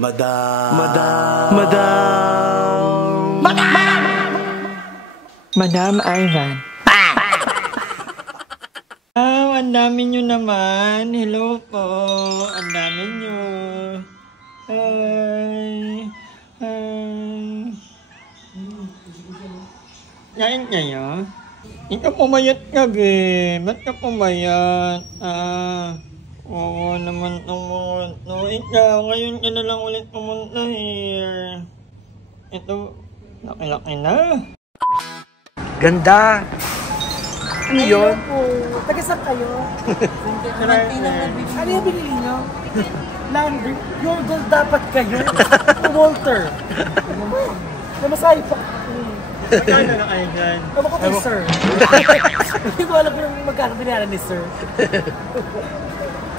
Madam. Madam Ivan. Ang dami nyo naman. Hello po. Ang dami nyo. Hi. Yain kayo? Ikaw pumayat ka, be. Ba't ka pumayat? Oo naman itong mga ito. Ikaw, ngayon ka na lang ulit pumunta here. Ito, laki-laki na. Ganda. Ano yun? Taga-saan kayo? Ano yung binili nyo? Lander. Your gold dapat kayo. Walter. Namasahe pa. Magkano na kayo dyan? Tama ko kay sir. Hindi ko alam kung magkano binayaran ni sir.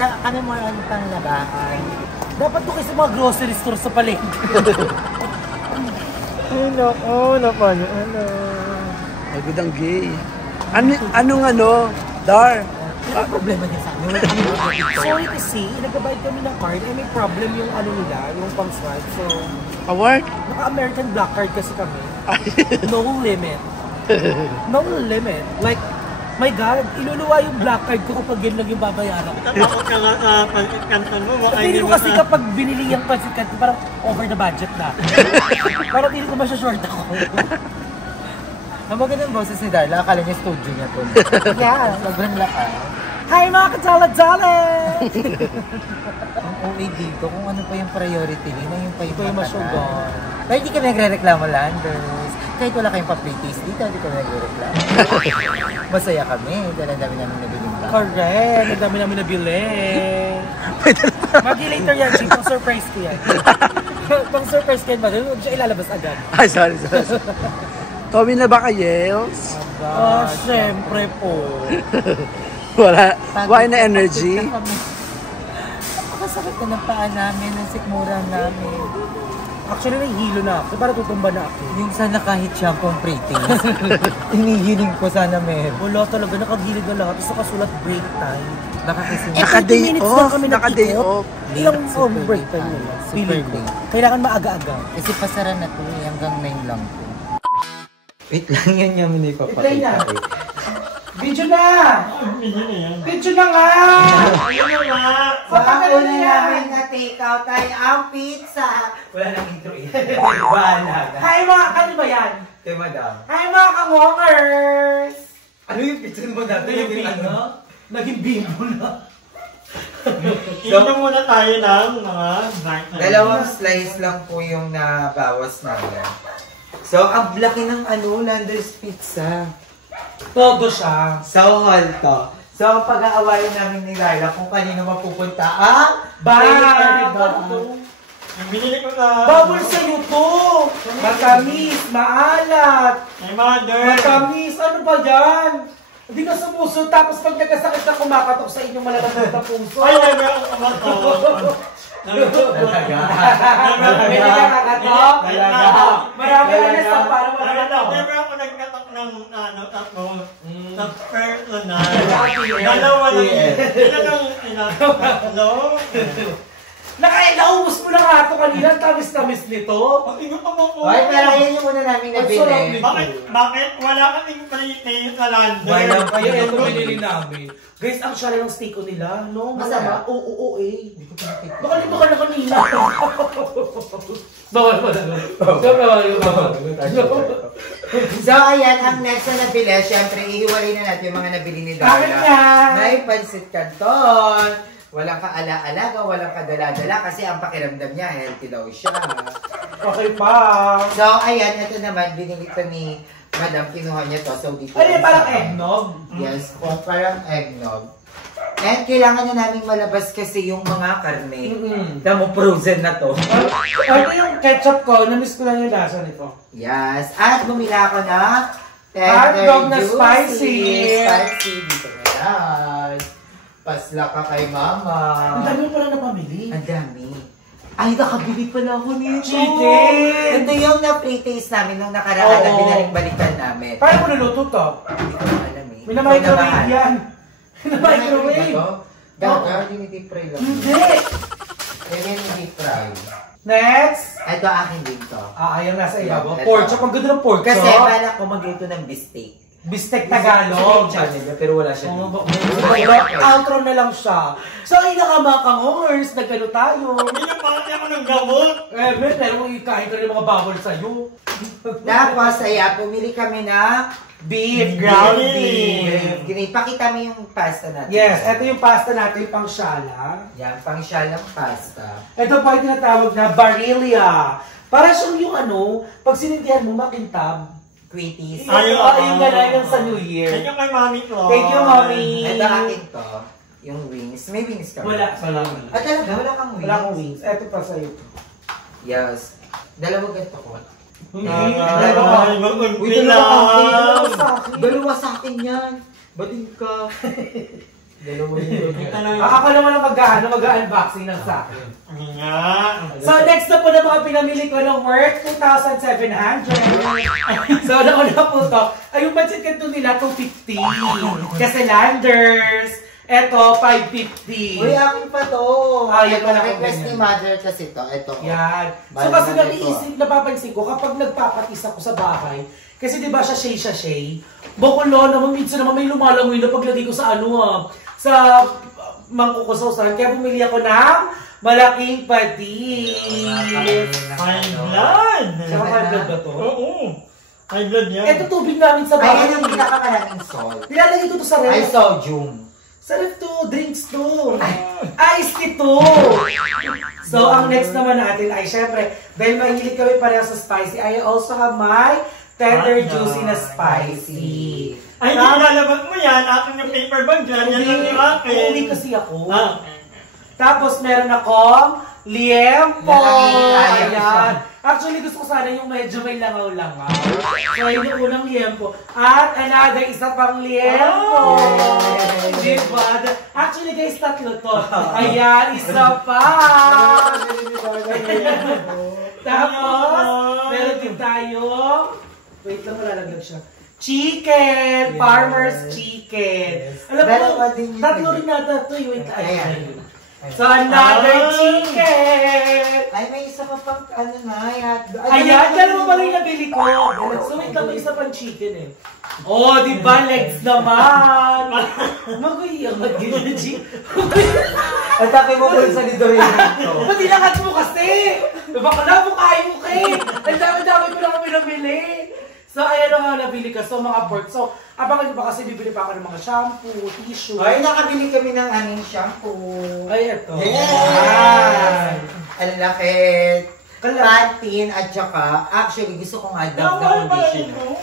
Ano mo ang panglagaan? Dapat doon kayo sa mga grocery store sa palengke. Ay, nako. Napano. Ay, gudang gay. Anong Dar? Ano problema niya sa amin? Sorry to see, nagbabayad kami ng card, may problem yung nila, yung pang-swipe. So, Award? Naka-American Black Card kasi kami. No limit. No limit. Like, my God, iluluwa yung black card ko kapag yun lang yung babayaran. Takot ka nga sa pansit-kanton mo. Hindi ko kasi kapag binili yung pansit-kanton, parang over the budget na. Parang hindi ko masya-short ako. Ang magandang boses ni Darla, akala niya studio niya to. Yeah. Sobrang lakas. Hi mga katala-dala! Ang OA dito, kung ano pa yung priority nila, yung pa yung masugon. Pero hindi kami nagre-reklamo, Landers. Kahit wala kayong pa-pre-taste dito, hindi kami nagre-reklamo. Masaya kami, dahil ang dami namin nabiling ba. Correct, ang dami namin nabili. Mag-later yan, Chief. Pang-surprise ko yan. Pang-surprise ko yan ba? Huwag siya ilalabas agad. Ay, sorry. Tommy na ba kayels? Siyempre po. Wala. Why na energy? Napakasakit na ng paa namin, ng sikmura namin. Actually, nahihilo na ako. Para tutumba na ako. Yung sana kahit shampoo ang pre-taste. Hinihiling ko sana meron. Wala talaga. Nakagilid na lahat. Tapos nakasulat break time. Naka-day off. Ilang break time nila. Super late. Kailangan maaga-aga. Kasi pasara na to hanggang 9 lang po. Wait lang, yan yung may papakita. Video na! Video na nga! Baka una namin na take out tayo ang pizza. Wala nang intro eh. Bahala. Hi mga, ano ba yan? Kay madam. Hi mga ka-walkers! Ano yung pizza mo na? Naging ano? Naging bimbo na. Ito muna tayo ng mga snack. Dalawang slice lang po yung nabawas namin. So, ang laki ng Landers Pizza. Todo siya. So, hall to. So, ang pag-aawayan namin ni Laila kung kanino mapupunta ang Bubble! Ang binili ko na... Bubble sa'yo to! Matamis, maalat! My mother! Matamis! Ano ba yan? Hindi ka sumuso, tapos pag nagkasakit na kumakatok sa inyong malalamang na puso. Ay, never ako kumakatok. Talaga? May nakakatok? Marami alas na para makakatok. Never ako nagkatok ng sa personal. Dalawa lang yun. Ilan ang tatlo? Naubos mo na nga ito kanina, tamis-tamis nito. Ang ingot naman ko. Ay, pero yun yung muna namin nabili. Bakit? Wala kaming pre-taste sa Lander. Walang Kaya ito binili namin. Guys, ang syala ng steak ko nila, no? Masama? Oo, eh. Hindi ko pa nakita. Baka libo ka na kanina. Bawal pa na. Bawal. So, ayan, ang next na nabili, syempre, ihiwalay na natin yung mga nabili ni Bakit Darla. yan? May pansit canton. Walang kaala-alaga, walang kadala-dala kasi ang pakiramdam niya, healthy daw siya. Okay pa. So, ayan, ito naman, binili ito ni Madam, kinuha niya to. So, dito. Ano yung parang eggnog? Yes, po, parang eggnog. And kailangan na namin malabas kasi yung mga karne. Damo frozen na to. Ano yung ketchup ko? Namiss ko lang yung lasa nito. Yes, at bumila ako na hotdog na juicy. spicy. Spicy, dito na yan. Pasla ka kay mama. Ang dami mo pala na pamili. Ang dami. Ay, nakabili pala ako nito. Chicken! Ito yung na-pre-taste namin nung nakaraan na binalik-balikan namin. Paano mo nuluto to? Hindi ko alam eh. Minamicrowave yan. Minamicrowave. Gaga, hindi deep fry lang. Hindi! Pwede yung deep fry. Next! Ito akin din to. Ayun nasa ibabaw. Ito. Pork chop. Ang ganda ng pork chop. Kasi bala ko magluto ng beefsteak. Bistek Tagalog. Channel niya, pero wala siya dito. Outro na lang siya. So, ay nakamakangongers. Nagkano tayo. Pinapakati ako ng gamot. Pero kung ikain ka rin mga bawal sa'yo. Tapos, pumili kami na Beef, ground ground beef. Pakita mo yung pasta natin. Yes, ito yung pasta natin, pang shala. Yan, pang syalang pasta. Ito pa yung tinatawag na Barilla. Para siyang yung pag sinindihan mo, makintab. Quitties. Yung gano'n yung sa New Year. Thank you kay Mami ko. Thank you, Mami. Ito akin to. Yung wings. May wings ka ba? Wala. Talaga? Wala kang wings? Wala akong wings. Ito pa sa'yo to. Yes. Dalawa ganito ko. Dalawa sa akin yan. Bating ka. Dalawa yun. Ako naman ang mag-unboxing ng sa akin. So next na po na mga pinamili ko ng worth 2,700. So nauna po to. Ay yung budget kanto nila 250. Kasi Landers. Eto 550. Uy, akin pa to. Yan pala request ni mother kasi to. Ito. Yan. So kasi napapansin ko kapag nagpapatis ako sa bahay, kasi di ba siya shay, bakulo naman minsan naman may lumalangoy na paglagay ko sa sa mangkukusaw-san. Kaya bumili ako ng malaking patis. High blood. Saka high blood ba to? Oo. High blood yan. Ito tubig namin sa bahay. Ay, yung pinakamaraming salt. Nilalagay ko to sa ref. Ay, sodium. Sarap to, drinks to. Ice tea to. So, ang next naman natin ay syempre, dahil mahilig kami pareho sa spicy, I also have my tender juicy na spicy. Ay, hindi lalabas mo yan. Akin yung paper bag dyan. Yan lang yung akin. Hindi kasi ako. Tapos meron akong liempo. Ayan. Actually, gusto ko sana yung medyo may langaw-langaw. So, yun yung unang liempo. At another, isa pang liempo. Diba? Actually, guys, tatlo to. Ayan, isa pa. Tapos, meron din tayo. Wait lang, malalaglag siya. Chicken! Farmer's chicken. Alam mo, tatlo rin nata ito. Wait, ayan. So, another chicken! Ay, may isa ka pang Ayan, dalawa pa rin nabili ko. So, wait lang, may isa pang chicken Oh, di ba? Legs naman! Mag-uiyak, mag-gilid chicken. Ang taki mo po yung salidori nito. Ba't nilakat mo kasi? Baka na, bukain mo kay. Ang dami-dami ko lang kami nabili. So, ayan ang nabili ko. So, mga pork. So, abangan nyo ba kasi bibili pa ako ng mga shampoo, tissue. Ay, nakabili kami ng aning shampoo. Ay, ito. Yes! Ang laki. Pantin at saka, actually, gusto kong add na conditioner.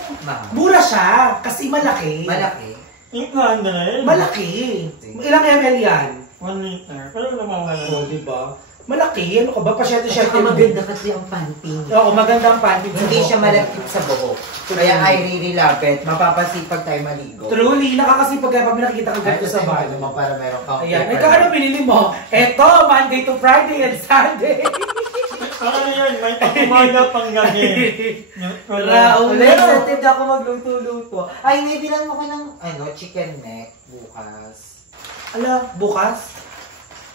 Mura siya, kasi malaki. Malaki. 800. Malaki. Ilang ml yan? 1 liter. Pero namawala. Oo, diba? Malaki. Ano ka ba? Pasyente-syente. Maganda kasi ang pantin. Oo, maganda ang panty. Hindi siya malagkit sa buhok. Kaya I really love it. Mapapasipag tayo maligo. Truly, nakakasipag kaya pag nakikita ko dito sa bahay. Naman para meron kang... Ayan. Ikaw ano binili mo? Eto, Monday to Friday and Sunday. Ano yun? May pag-umaga pang gabi. Excited ako magluto-luto. Ay, may bilang mo ko ng chicken neck bukas. Ala, bukas?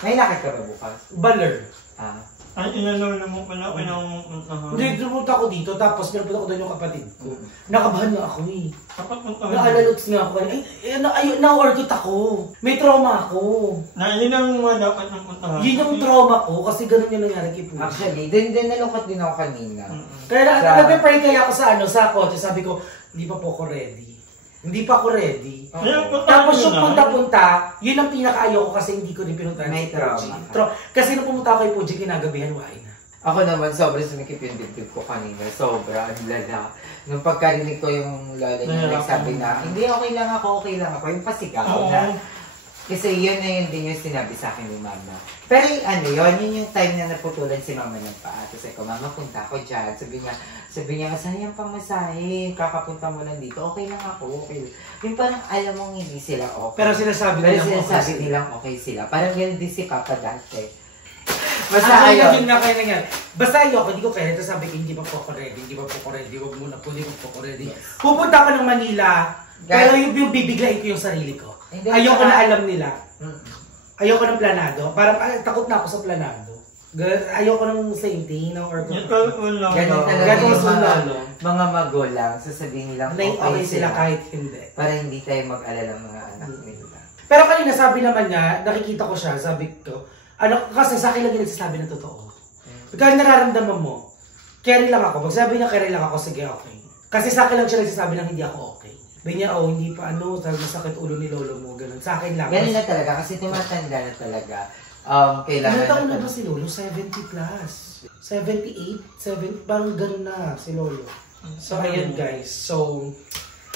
May lakit ka ba bukas? Baler. Ay, inalaw na mo pala. Hindi, dumunta ako dito, tapos pinapula ko doon yung kapatid ko. Nakabahan nga ako eh. Dapat mo tayo. Naalalots nga ako. Na-orkut ako. May trauma ako. Nailinang mo dapat ng puntahan. Yun yung trauma ko, kasi ganun yung nangyari kay Puja. Actually, din nalungkot din ako kanina. Kaya nagpe-pray kaya ako sa kotse, sabi ko, hindi pa po ako ready. Hindi pa ako ready. Tapos yung punta-punta, yun ang pinaka-ayaw ko kasi hindi ko rin pinuntahan may trauma. Kasi nung pumunta ako kay Puja, kinagabihan, wain na. Ako naman, sobrang sumikip yung dibdib ko kanina. Sobra, ang lala. Nung pagkarinig ko yung lola niya, nagsabi na, hindi, okay lang ako. Yung pasigaw na. Kasi yun na yun din yung sinabi sa akin ni Mama. Pero yun yung time na naputulan si Mama ng paa. Tapos ako, Mama, punta ako dyan. Sabi niya, sayang pang masahe. Kakapunta mo lang dito. Okay lang ako, okay. Yung parang alam mong hindi sila okay. Pero sinasabi nilang okay sila. Parang ganun din si Papa dati. Basta ayun. Basta ayoko, hindi ko pwede. Tapos sabi ko, hindi pa po ako ready. Huwag muna po, hindi pa po ako ready. Pupunta ako ng Manila. Pero yung bibiglayin ko yung sarili ko. Ayoko na alam nila. Ayoko ng planado. Parang takot na ako sa planado. Ayoko ng same thing, no? Or Ganun lang. Ganun talaga Ganun yung sila, mga, no? mga magulang. Sasabihin nilang okay sila kahit hindi. Para hindi tayo mag-alala ng mga anak nila. Pero kanina sabi naman niya, nakikita ko siya, sabi ko, kasi sa akin lang yung nagsasabi ng totoo. Pagka nararamdaman mo, carry lang ako. Pag sabi niya carry lang ako, sige okay. Kasi sa akin lang siya nagsasabi ng hindi ako okay. Sabi niya, hindi pa masakit ulo ni lolo mo, ganun. Sa akin lang. Ganun na talaga, kasi tumatanda na talaga. Kailangan Ilang taon na ba si Lolo? 70 plus. 78? Parang ganun na si Lolo. So, ayan guys. So,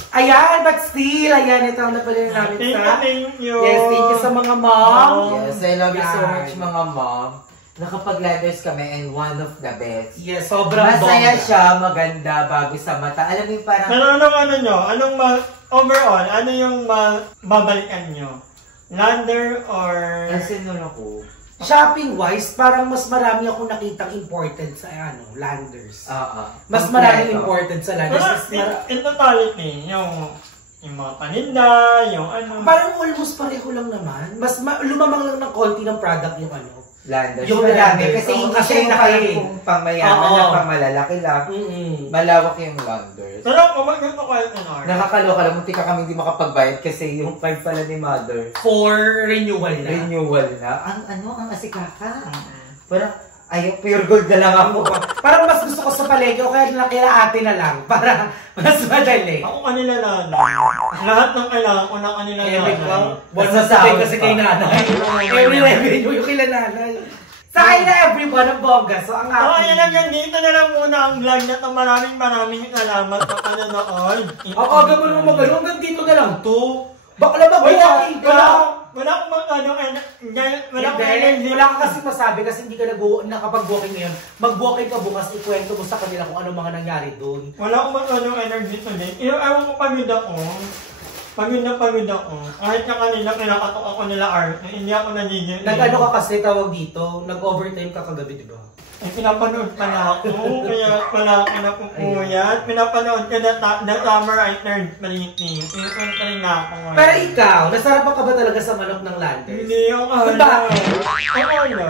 ayan, but still, ayan, ito ang napalala namin sa... Thank you. Yes, thank you sa mga mom. Yes, I love you so much mga mom. Nakapag-letters kami and one of the best. Yes, sobrang Masaya bongga. siya, maganda, bago sa mata. Alam mo yung parang... Pero overall, ano yung babalikan nyo? Lander or... Kasi nun ako. Shopping-wise, parang mas marami akong nakitang important sa Landers. Mas Kompleto. maraming important sa Landers. Pero in totality, yung mga paninda, yung ano... Parang almost pareho lang naman. Mas lumamang lang ng konti ng product yung Landers. Yung marami. Landers. Kasi hindi Kasi siya yung laki. parang kung pangmayaman na pangmalalaki lang. Malawak yung Landers. Pero kung maganda ko yung Nakakaloka lang, munti ka kami hindi makapagbayad kasi yung 5 pala ni Mother. For renewal na. Renewal na. Ang asikaka. Parang, pure gold na lang ako. Parang mas gusto ko sa palengke o kaya kila ate na lang. Para mas madali. Ako kanila lang. Lahat ng kailangan ko na kanila lang. Once na sabi kasi kay nanay. Every revenue yung kila nanay. Sa akin na everyone ang bongga. So ang Okay lang yan. Dito na lang muna ang vlog na ito. Maraming salamat sa panonood. Ako agad mo magano. Hanggang dito na lang to. Bakla ba? Wala akong Wala ka kasi masabi kasi hindi ka nakapag-walking ngayon. Mag-walking ka bukas, ikwento mo sa kanila kung ano mga nangyari doon. Wala akong energy today. Ewan ko pagod ako. Pagod ako. Kahit na kanila, kinakatok ako nila art. Hindi ako nagigil. Nag-ano ka kasi tawag dito? Nag-overtime ka kagabi, di ba? Pinapanood pa na ako. Kaya pala ako napupuyat. Pinapanood ka na Summer I Turned Pretty. Pinupunta rin na ako ngayon. Pero ikaw, nasarapan ka ba talaga sa manok ng Landers? Hindi ako alam.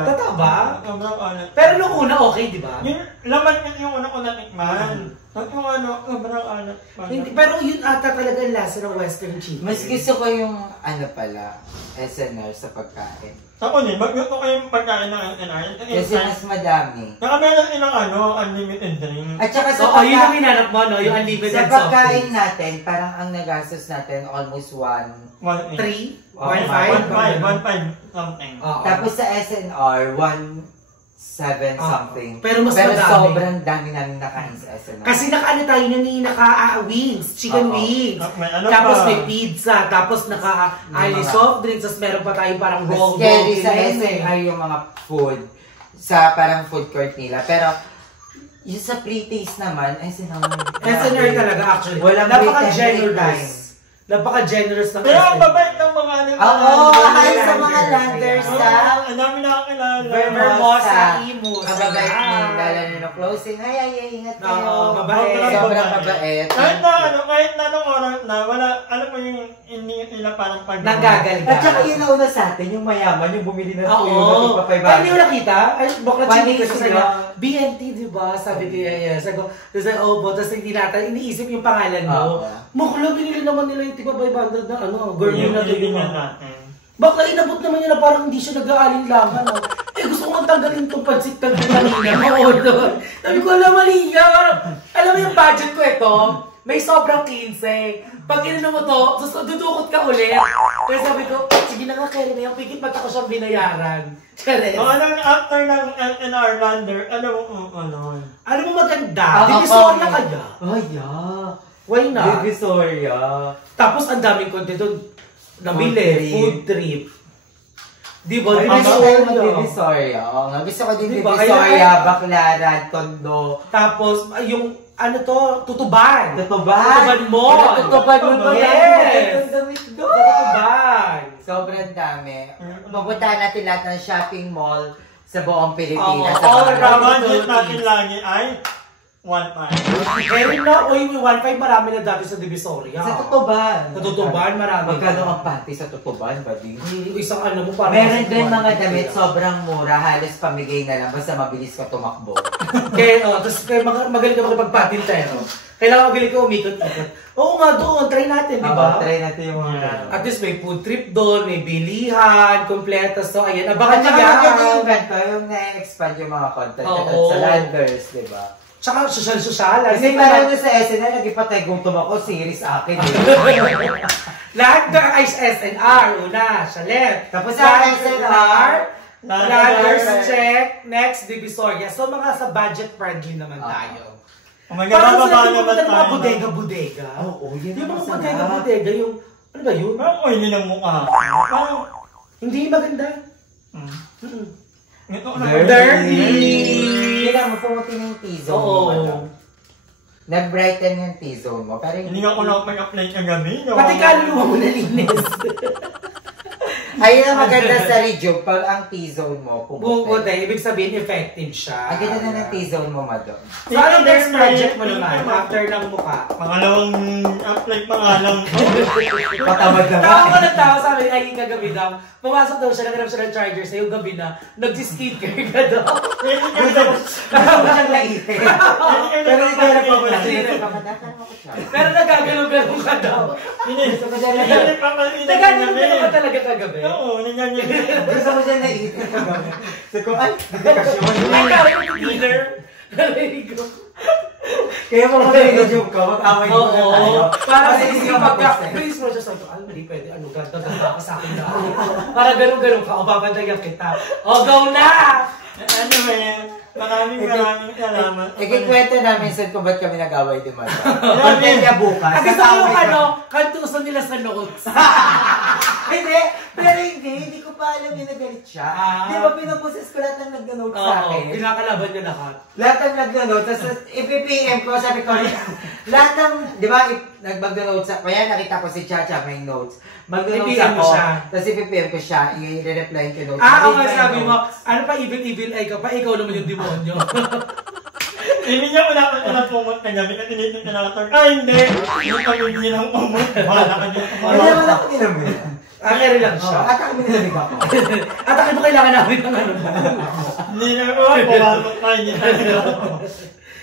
Totoo ba? Sobrang alam. Pero nung una, okay, di ba? Yung laman kasi yung una ko natikman. Yung sobrang alam. Pero yun ata talaga ang lasa ng Western chicken. Mas gusto ko yung SNR sa pagkain. Ako din, magluto ko yung pagkain ng SNR. Kasi mas madami. Nakameron ilang unlimited drink. At saka sa So, yun ang hinanap mo, no? Yung unlimited sa soft pagkain drinks. natin, parang ang nagastos natin almost 1. 3? 1.5? 1.5 something. Tapos sa SNR, 1.7 something. Pero mas madami. sobrang dami namin nakain sa SNR. Kasi naka-ano tayo na wings, chicken wings. Tapos may pizza, tapos naka-ali soft drinks, tapos meron pa tayo parang roll. Scary sa SNR yung mga food. Sa parang food court nila. Pero, yung sa pre-taste naman, SNR talaga actually. Walang Napaka-generous. Napaka-generous ng Pero ang SNR. babait ng mga hi sa mga Landers sa Ang dami nakakilala. Vermosa, Imus. ang babait ni Lala Nino Closing. Ay, ingat kayo. Oo, mabait. Sobrang mabait. Kahit na anong oras na, wala, alam mo yung hindi nila parang pag... Nagagalga. At saka yun nauna sa atin, yung mayaman, yung bumili ng tuyo na Oo. tigpa-500. Ay, hindi mo nakita? Ay, bakla chinik kasi Paniki sa'yo. sila. BNT, di ba? Sabi ko, yes. Tapos tapos hindi natin, iniisip yung pangalan mo. Oo. Mukla, binili naman nila yung tigpa 500 na gourmet na Yung diba? natin. Bakla, inabot naman yun na parang hindi siya nag-aalinlangan. Gusto ko nga tanggalin itong pansit-tag kanina. Oo, doon. Sabi ko, mali niya. Alam mo yung budget ko ito, may sobrang 15. Pag inano mo to, dudukot ka ulit. Kaya sabi ko, sige na nga, Kelly na yung pikit ba't ako siyang binayaran. Charis. After ng SNR Lander, alam mo Alam mo maganda, Divisoria kaya. Ay, yeah. Why not? Divisoria. Tapos ang daming content doon. Nabili, food trip. Di ba? Divisoria. Oo nga. Gusto ko din Diba? Divisoria, Baclaran, Tondo. Tapos, yung, Tutuban. Tutuban mo. Tutuban mo. Yes. Tutuban. Sobrang dami. Mapuntahan natin lahat ng shopping mall sa buong Pilipinas. Oo, Ang budget natin lagi ay 1.5. Meron na, o yung 1.5 marami na dati sa Divisoria. Sa Tutuban. Sa Tutuban, marami. Magkano ang panty sa Tutuban, buddy? Yung isang ano mo parang... Meron din mga damit sobrang mura, halos pamigay na lang, basta mabilis ka tumakbo. Kaya, tapos magaling ka makipagpatintero. Kailangan magaling ka umikot-ikot. Oo nga doon, try natin, di ba? Try natin yung mga... At least may food trip doon, may bilihan, kompleto. So, ayan, abangan At niya saka yan. maganda yung event yung na-expand yung mga content sa Landers, di ba? Tsaka social-social. Kasi parang doon sa SNL, nag-ipatay gutom ako, series akin. Lander ay SNR, una, siya left. Tapos sa SNR, Landers check, next Divisoria. So, mga sa budget-friendly naman tayo. Oh my God, bababa naman tayo. Mga bodega-bodega. Oo, yun Yung mga ang masarap. bodega-bodega, yung... Ano ba yun? Parang oily ng mukha. Parang... Hindi maganda. Ito Dirty! Kailangan mo pumuti na yung T-zone mo. Oo. Nag-brighten yung T-zone mo. Pero Hindi nga ko lang mag-apply kagabi. Pati kaluluwa mo nalinis. ayun ang maganda sa Rejuve, pag ang T-zone mo pumuti. Bukote, ibig sabihin effective siya. Ang ganda na ng T-zone mo, madam. So, anong next project mo naman after ng mukha? Pangalawang apply pa nga lang. Patamad na Tawa ko ng tawa sa amin, ay kagabi daw. Pumasok daw siya, naghanap siya ng charger sa yung gabi na nag-skincare ka daw. Nakapag siyang laitin. Pero hindi ka nagpapalagay. Pero nagagalaw-galaw ka daw. Gusto ko siya laitin. Nagagalaw-galaw ka talaga kagabi. Oo, nangyayari. Gusto ko siya laitin kagabi. Sabi ko, ay, dedikasyon. Ay, kawin yung healer. Naligo. Kaya mo kung nag-joke ka, mag-away mo na tayo. Para sa Kasi isip please mo siya sabi ko, hindi pwede, ano, ganda ka sa akin na. Para ganun-ganun ka, o babantayan kita. O, go na! Anyway, maraming salamat. Ikikwento namin saan kung ba't kami nag-away di man. Content niya bukas. Ang gusto ko yung ano, kantusan nila sa notes. Hindi ko pa alam yung nagalit siya. Di ba pinaposes ko lahat ng nag-note sa akin? Oo, pinakalaban niya lahat. Lahat ng nag-note, tapos ipipm ko, sabi ko, lahat ng, di ba, nag-note sa, kaya nakita ko si Chacha may notes. Mag-notes IPM mo ako, siya. tapos ipipm ko siya, i-reply ko notes. Oo nga, sabi mo, ano pa evil ay ka pa, ikaw naman yung demonyo. Hindi niya wala pumot na gabi at initin ka nakatawag. Hindi! Hindi kami hindi lang pumot. Bahala ka dyan. Hindi naman ako nilamin. Carry lang siya. At ako nilamin ako. At akin mo kailangan namin ng ano. Hindi na ako. Pumasok pa. Hindi na ako.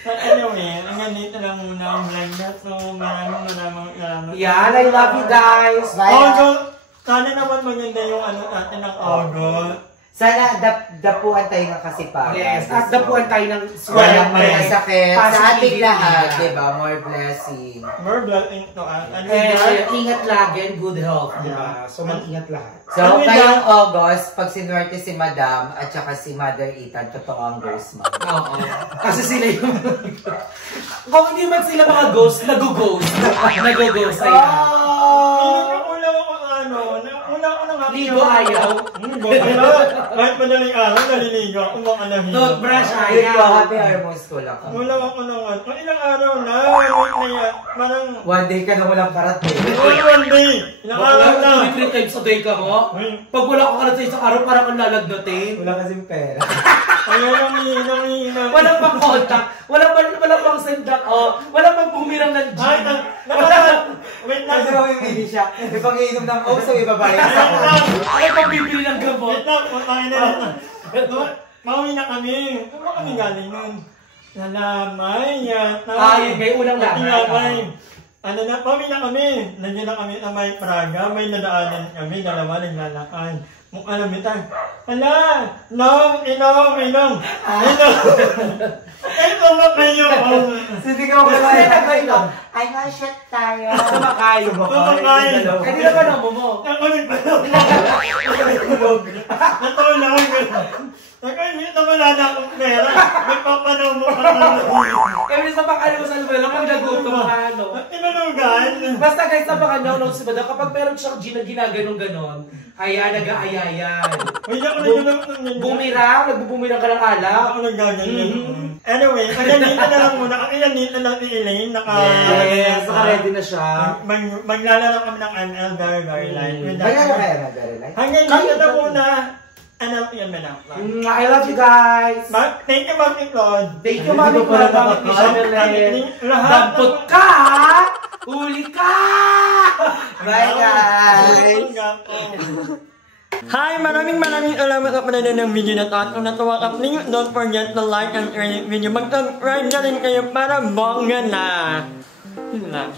But anyway, hanggang dito lang muna ang vlog na. So, maraming salamat. Yan, I love you guys. Ogo! Sana naman maganda yung ano natin ng Ogo. Sana dapuan tayo ng kasipagan. Yes, at dapuan tayo ng Walang Swerte. masakit sa ating Positivity. lahat, di ba? More blessing. More blessing to us. And Ingat lagi and good health, di ba? So, mag-ingat lahat. So, ngayong August, pag sinuwerte si Madam at saka si Mother Ethan, totoo ang ghost mo. Oo. Kasi sila yung... Kung hindi man sila mga ghost, nag-ghost. Nag-ghost sa'yo. Una ako nang Ligo ayaw. Kahit madaling araw, naliligo ako mga anahin. Toothbrush Yun ko, ayaw. happy hormones ko lang. Wala ako naman. Kung ilang araw na, week na yan. Parang, One day ka na walang parating. one day. Ilang araw na. Wala 3 times a day ka mo. Pag wala ka na sa isang araw, parang kang lalagnatin. Wala kasing pera. Ayaw nang Walang pang contact. Walang pang sendak. Walang pang bumirang ng Ay, gym. wait Kasi lang. mamimili siya. May pag-iinom ng oats, so ibabayad sa ako. Ay, pang bibili ng gamot. Wait lang. Patayin na lang. Mauwi na kami. Saan kami galing nun? Nalamay yata. Yun, may unang Nalamay. Ano na, pauwi na kami. Nandiyan na kami na may Praga. May nadaanan kami. Dalawa naglalakad. Mukha na bitang. Hala! Inom! Ito ba kayo? Sisigaw ko lang. Ay, ma-shot tayo. Sumakay. Sumakay. Hindi naman ang mo. Ako nagpalog. Natulog. Nakahit na wala na akong pera. May papanaw mo ka naman. Kaya sa pang-almusal mo lang, pag nagutom ka, ano. Tinulugan. Basta guys, napaka-note si Madam, kapag meron siyang ginaganon-ganon, ayan, nag-aayayan. Uy, ako nagganong. Bumirang, nagbubumirang ka ng alak. Ako nagganyan. Anyway, nandito na lang muna. Kami nandito lang ni Elaine. Yes, naka-ready na siya. Maglalaro kami ng ML Very Very Light. Kaya na kaya na very light. Hanggang dito na muna. Ano yan na lang. I love you guys! Thank you, Mami Claude. Thank you, Mami Claude, Mami Michelle. Dampot ka! Huli ka! Bye, guys! Hi! Maraming salamat sa panonood ng video na to. At kung natuwa ka, please don't forget to like and share this video. Mag-subscribe na rin kayo para bongga na. Yun lang.